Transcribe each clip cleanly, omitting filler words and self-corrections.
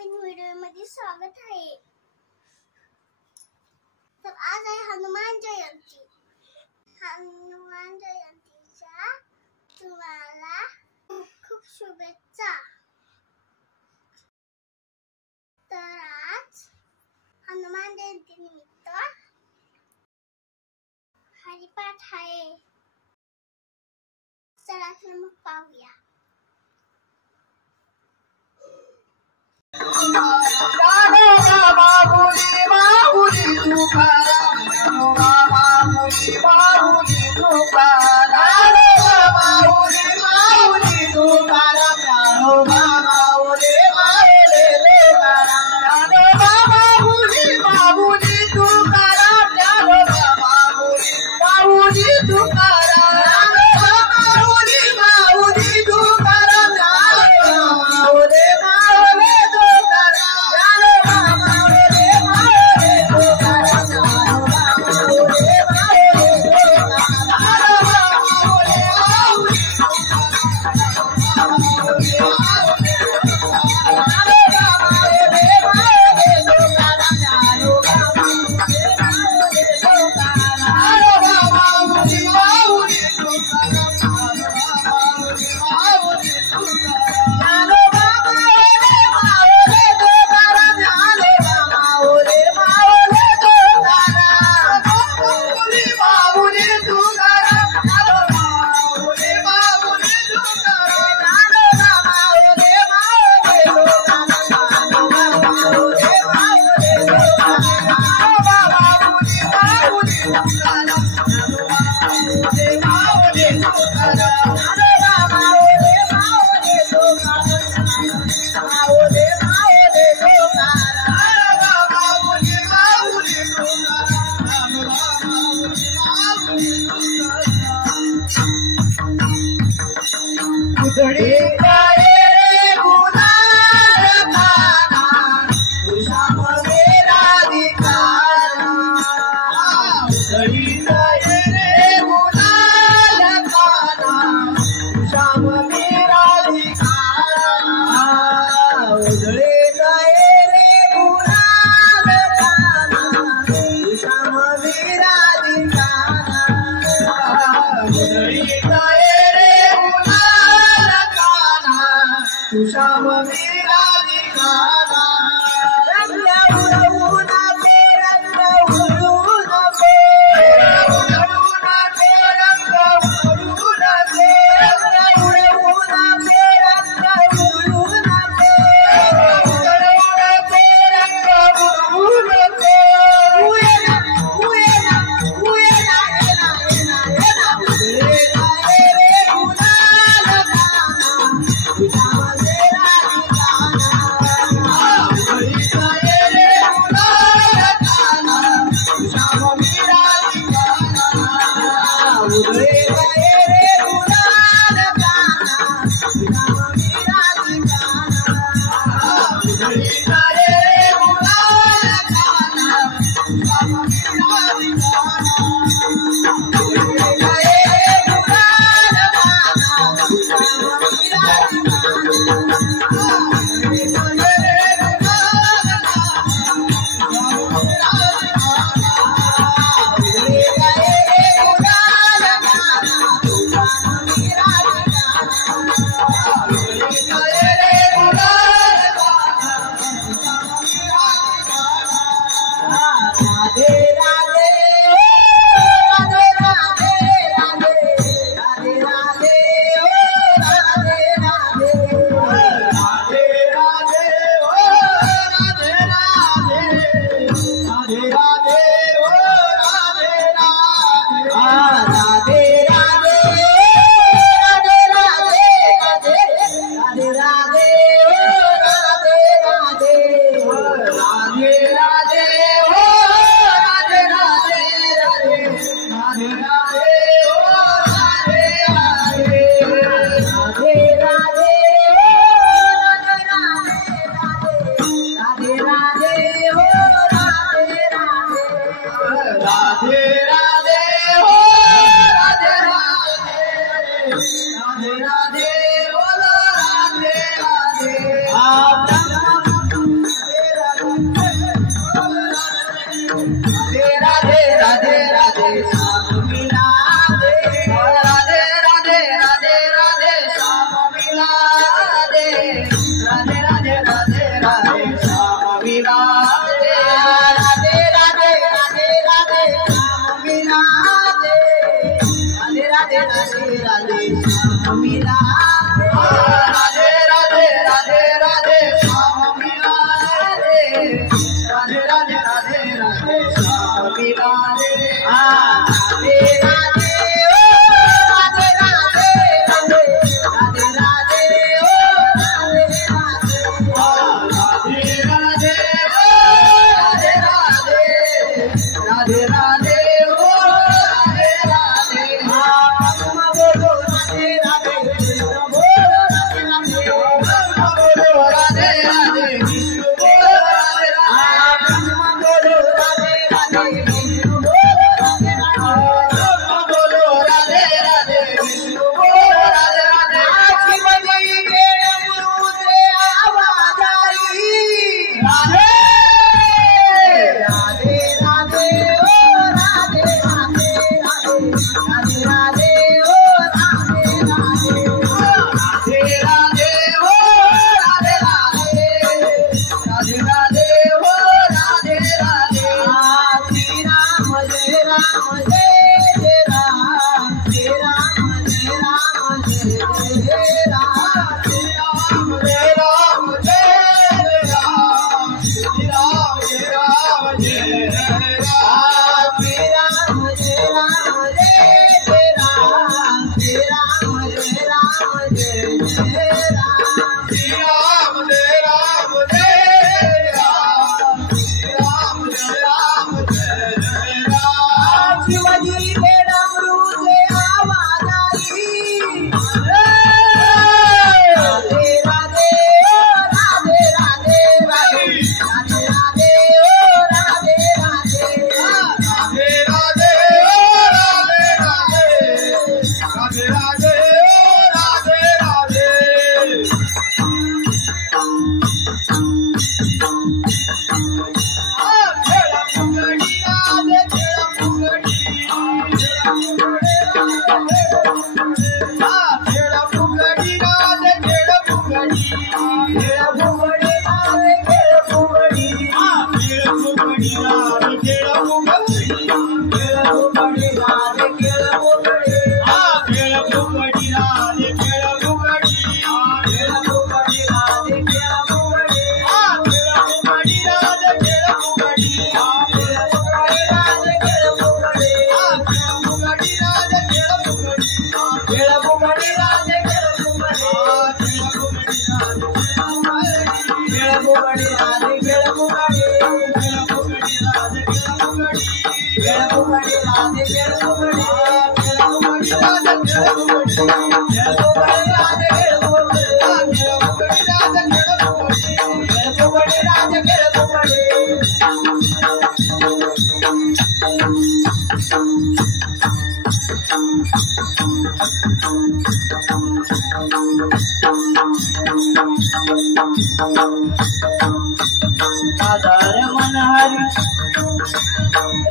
नवीन व्हिडिओमध्ये स्वागत आहे। तर आज आहे हनुमान जयंती। हनुमान जयंतीच्या तुम्हाला खूप शुभेच्छा। तर आज हनुमान जयंती निमित्त हरिपाठ आहे। चला तर मग पाहूया। राधे राधे राधे राधे श्यामी राधे राधे राधे ओ राधे राधे राधे राधे राधे ओ राधे राधे राधे राधे राधे राधे ओ राधे राधे हम बोलो राधे राधे कृष्ण बोलो राधे राधे बोलो राधे राधे विष्णु बोलो राधे राधे हम बोलो राधे राधे विष्णु बोलो राधे राधे बोलो राधे राधे विष्णु बोलो राधे राधे शिव जी के डमरू से आवाज आई राधे राधे राधे ओ राधे राधे राधे राधे ओ राधे राधे राधे राधे ओ राधे राधे राधे राधे ओ राधे राधे श्री राम जय राम जय जय राम श्री राम जय राम जय जय राम श्री राम जय राम जय जय राम श्री राम जय राम जय जय राम श्री राम जय राम जय जय राम श्री राम जय राम जय जय राम श्री राम जय राम जय राम श्री राम जय राम जय जय राम शिवजी के डमरू से आवाज आई राधे राधे ओ राधे राधे राधे राधे राधे ओ राधे राधे राधे राधे ओ राधे राधे राधे राधे ओ राधे राधे खेला फुगड़ी राधे खेला फुगड़ी खेला फुगड़ी राधे खेला फुगड़ी खेला फुगड़ी राधे खेला फुगड़ी खेला फुगड़ी राधे खेला फुगड़ी खेला फुगड़ी राधे खेला फुगड़ी खेला फुगड़ी राधे खेला फुगड़ी खेला फुगड़ी राधे खेला फुगड़ी खेला फुगड़ी राधे खेला फुगड़ी खेला फुगड़ी राधे खेला फुगड़ी खेला फुगड़ी राधे खेला फुगड़ी खेला फुगड़ी राधे खेला फुगड़ी खेला फुगड़ी राधे खेला फुगड़ी खेला फुगड़ी राधे खेला फुगड़ी खेला फुगड़ी राधे खेला फुगड़ी खेला फुगड़ी राधे खेला फुगड़ी खेला फुगड़ी राधे खेला फुगड़ी खेला फुगड़ी राधे खेला फुगड़ी खेला फुगड़ी राधे खेला फुगड़ी राधारमण हरि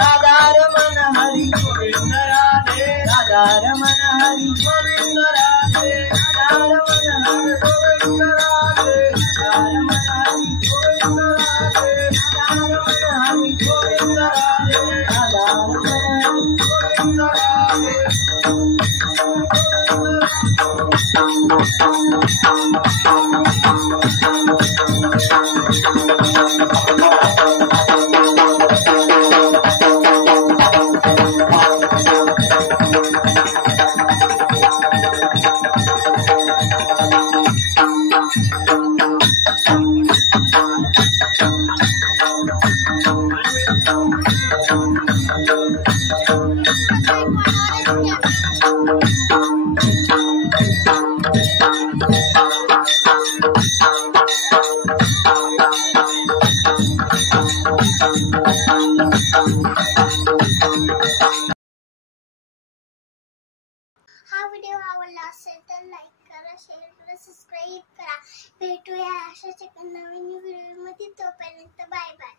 राधारमण हरि गोविंद राधे राधारमण हरि गोविंद राधे राधारमण हरि गोविंद राधे राधारमण हरि गोविंद राधे राधारमण हरि गोविंद राधे राधारमण हरि गोविंद राधे हा व्हिडिओ आवडला असेल तर लाईक करा, शेअर करा, सबस्क्राईब करा. भेटूया अशाच एका नवीन व्हिडिओमध्ये. तोपर्यंत बाय बाय.